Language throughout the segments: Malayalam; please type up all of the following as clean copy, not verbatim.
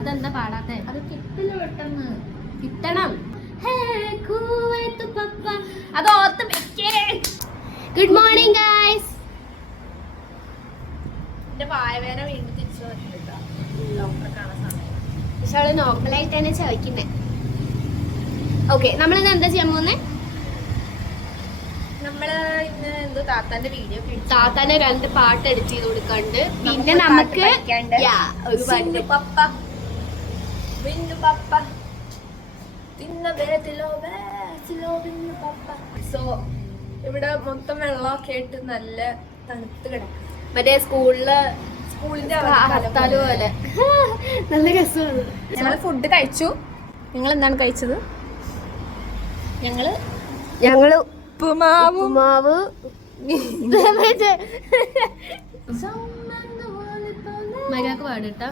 അതെന്താ പാടാത്തെ? അത് കിട്ടില്ല, പെട്ടെന്ന് കിട്ടണം. അത് ഓർത്ത് വെച്ചേ. Good morning guys. എന്റെ വായവേദന വീണ്ടും തിരിച്ചു വന്നിട്ടാ ഡോക്ടറെ കാണാൻ സമയം. പക്ഷെ അവള് നോർമലായിട്ട് തന്നെ ചോദിക്കുന്നേ. ഓക്കെ, നമ്മളിന്ന് എന്താ ചെയ്യാൻ പോകുന്നേ? നമ്മള് ഇന്ന് എന്തോ താത്താന്റെ വീഡിയോ, താത്താന്റെ 2 പാട്ട് എഡിറ്റ് ചെയ്ത് കൊടുക്കാണ്ട്. പിന്നെ നമുക്ക് സോ ഇവിടെ മൊത്തം വെള്ളമൊക്കെ ആയിട്ട് നല്ല തണുത്ത് കിടക്കും. മറ്റേ സ്കൂളിന്റെ ഹർത്താല് പോലെ നല്ല രസമാണ്. ഞങ്ങള് ഫുഡ് കഴിച്ചു. നിങ്ങൾ എന്താണ് കഴിച്ചത്? ഞങ്ങള് ഉപ്പുമാവ് മര്യാദക്ക് പാടിട്ട.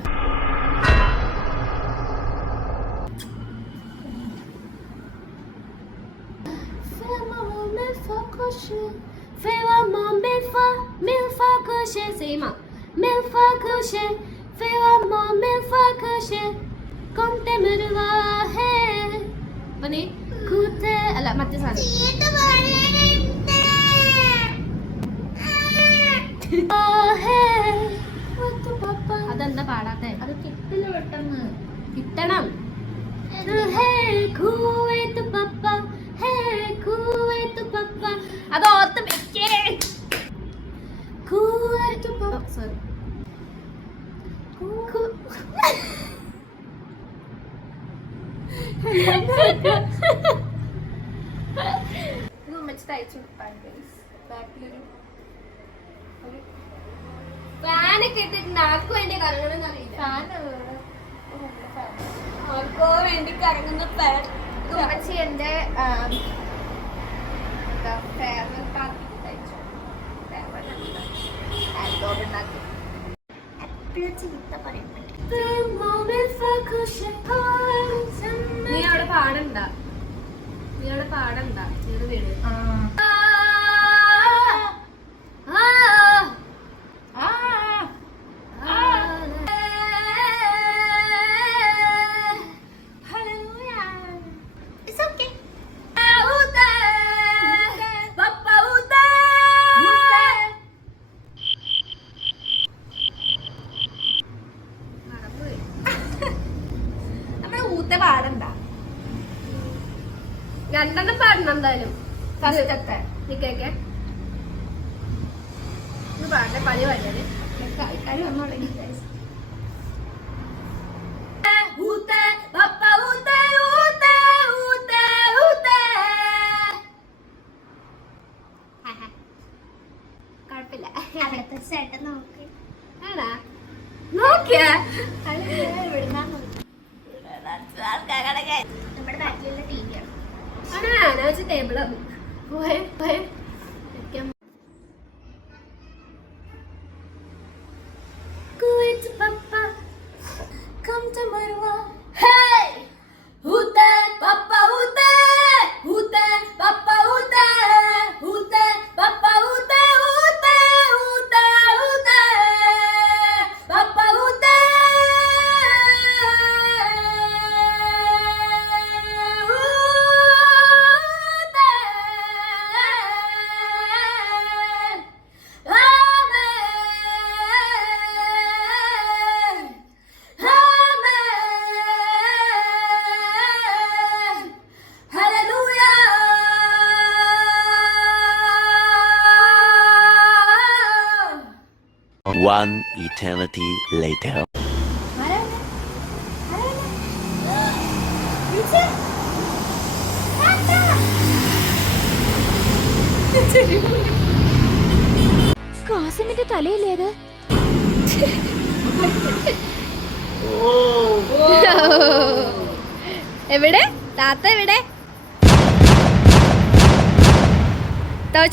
അല്ല മറ്റേ സാധനം അതെന്താ പാടാത്തെ? അത് കിട്ടില്ല, പെട്ടെന്ന് കിട്ടണം. അത് ഓർത്ത് വെച്ചേ. ഫാനൊക്കെ ഇട്ടിട്ടുണ്ട്. ആർക്കും വേണ്ടി കറങ്ങണമെന്ന് അറിയില്ല. ആർക്കോ വേണ്ടി കറങ്ങുന്ന ഫാൻ. ഉമ്മച്ചി എന്റെ നീ അവിടെ പാടണ്ട, ചെറു വീട്. പാടണ്ട, 2 പാടണം എന്തായാലും. ഫസ്റ്റത്തെ നിക്കേക്കെ ഇത് പാടേ പണി വന്നത് ആൾക്കാർ വന്നു തുടങ്ങി. കുഴപ്പമില്ല, അവിടത്തെ ചേട്ടൻ നോക്ക്. ആണാ നോക്കിയ നമ്മുടെ ബാക്കിലുള്ള ടിവിയാണ്. ടേബിളാണ് One eternity later. കാസിമിന്റെ തലയിലേത്? എവിടെ താത്ത? എവിടെ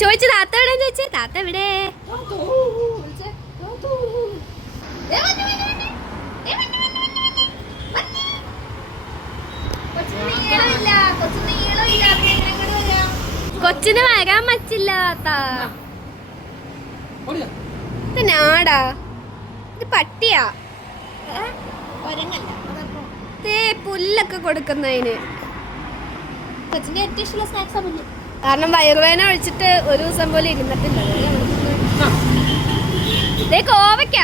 ചോദിച്ചു? താത്ത എവിടെ ചോദിച്ചേ? താത്ത എവിടെ? കൊച്ചിന് വരാൻ പറ്റില്ല. ഇത് നാടാ, ഇത് പട്ടിയാ, ഒരങ്ങല്ല. പുല്ലൊക്കെ കൊടുക്കുന്നതിന്. കൊച്ചിന്റെ ഏറ്റവും ഇഷ്ടമുള്ള സ്നാക്സ് പുല്ല്. കാരണം വയറുവേന ഒഴിച്ചിട്ട് ഒരു ദിവസം പോലെ ഇരുന്നിട്ടില്ല. കോവയ്ക്ക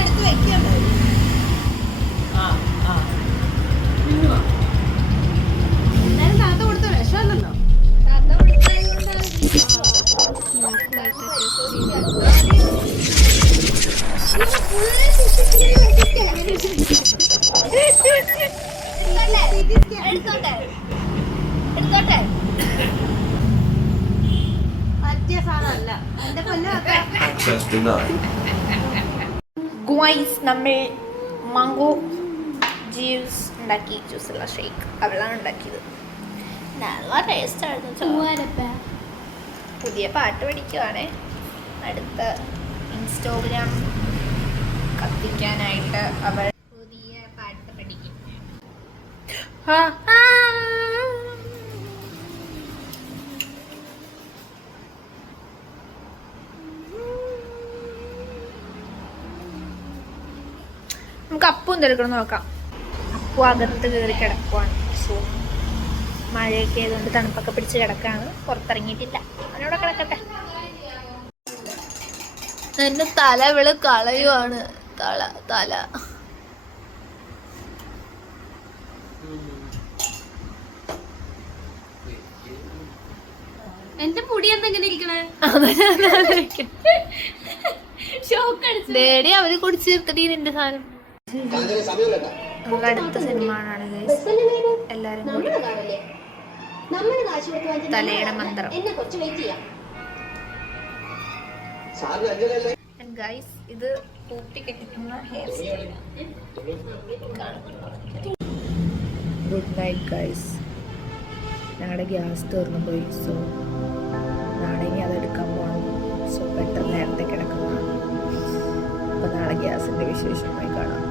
എടുത്ത് വെക്കണ്ടോ? എന്തായാലും താത്ത കൊടുത്ത വിഷമല്ലല്ലോ. പറ്റിയ സാധനമല്ല എന്റെ ഗുവൈസ് നമ്മൾ മാംഗോ ജ്യൂസ് ഉണ്ടാക്കി. ജ്യൂസുള്ള ഷേക്ക് അവളാണ് ഉണ്ടാക്കിയത്. നല്ല ടേസ്റ്റ് ആയിരുന്നു. പുതിയ പാട്ട് പഠിക്കുവാണേ. അടുത്ത ഇൻസ്റ്റാഗ്രാം കത്തിക്കാനായിട്ട് അവൾ പുതിയ പാട്ട് പഠിക്കും. നമുക്ക് അപ്പു എന്തെടുക്കണം നോക്കാം. അപ്പു അകത്ത് കയറി കിടക്കുവാണ്. സോ മഴയൊക്കെ ആയതുകൊണ്ട് തണുപ്പൊക്കെ പിടിച്ച് കിടക്കാണ്. പുറത്തിറങ്ങിയിട്ടില്ല. അവനോടെ കിടക്കട്ടെ. എന്റെ തല ഇവള് കളയുവാണ്. തല എന്റെ മുടി എന്തെങ്ങനെ ഇരിക്കണേ? ഡേഡി അവര് കുടിച്ച് തീർത്തടി നിന്റെ സാധനം. നമ്മുടെ അടുത്ത സിനിമ ആണ് എല്ലാരും കൂടി തലയുടെ മന്ത്രം. ഗൈസ് ഇത് കൂട്ടി കെട്ടിക്കുന്ന hairstyle. Good night guys. ഞങ്ങളുടെ ഗ്യാസ് തീർന്നു പോയി. സോ നാളെ ഇനി അതെടുക്കാൻ പോകണം. സോ പെട്ടെന്ന് നേരത്തെ കിടക്കുന്നതാണ്. അപ്പോൾ നാളെ ഗ്യാസിൻ്റെ വിശേഷമായി കാണാം.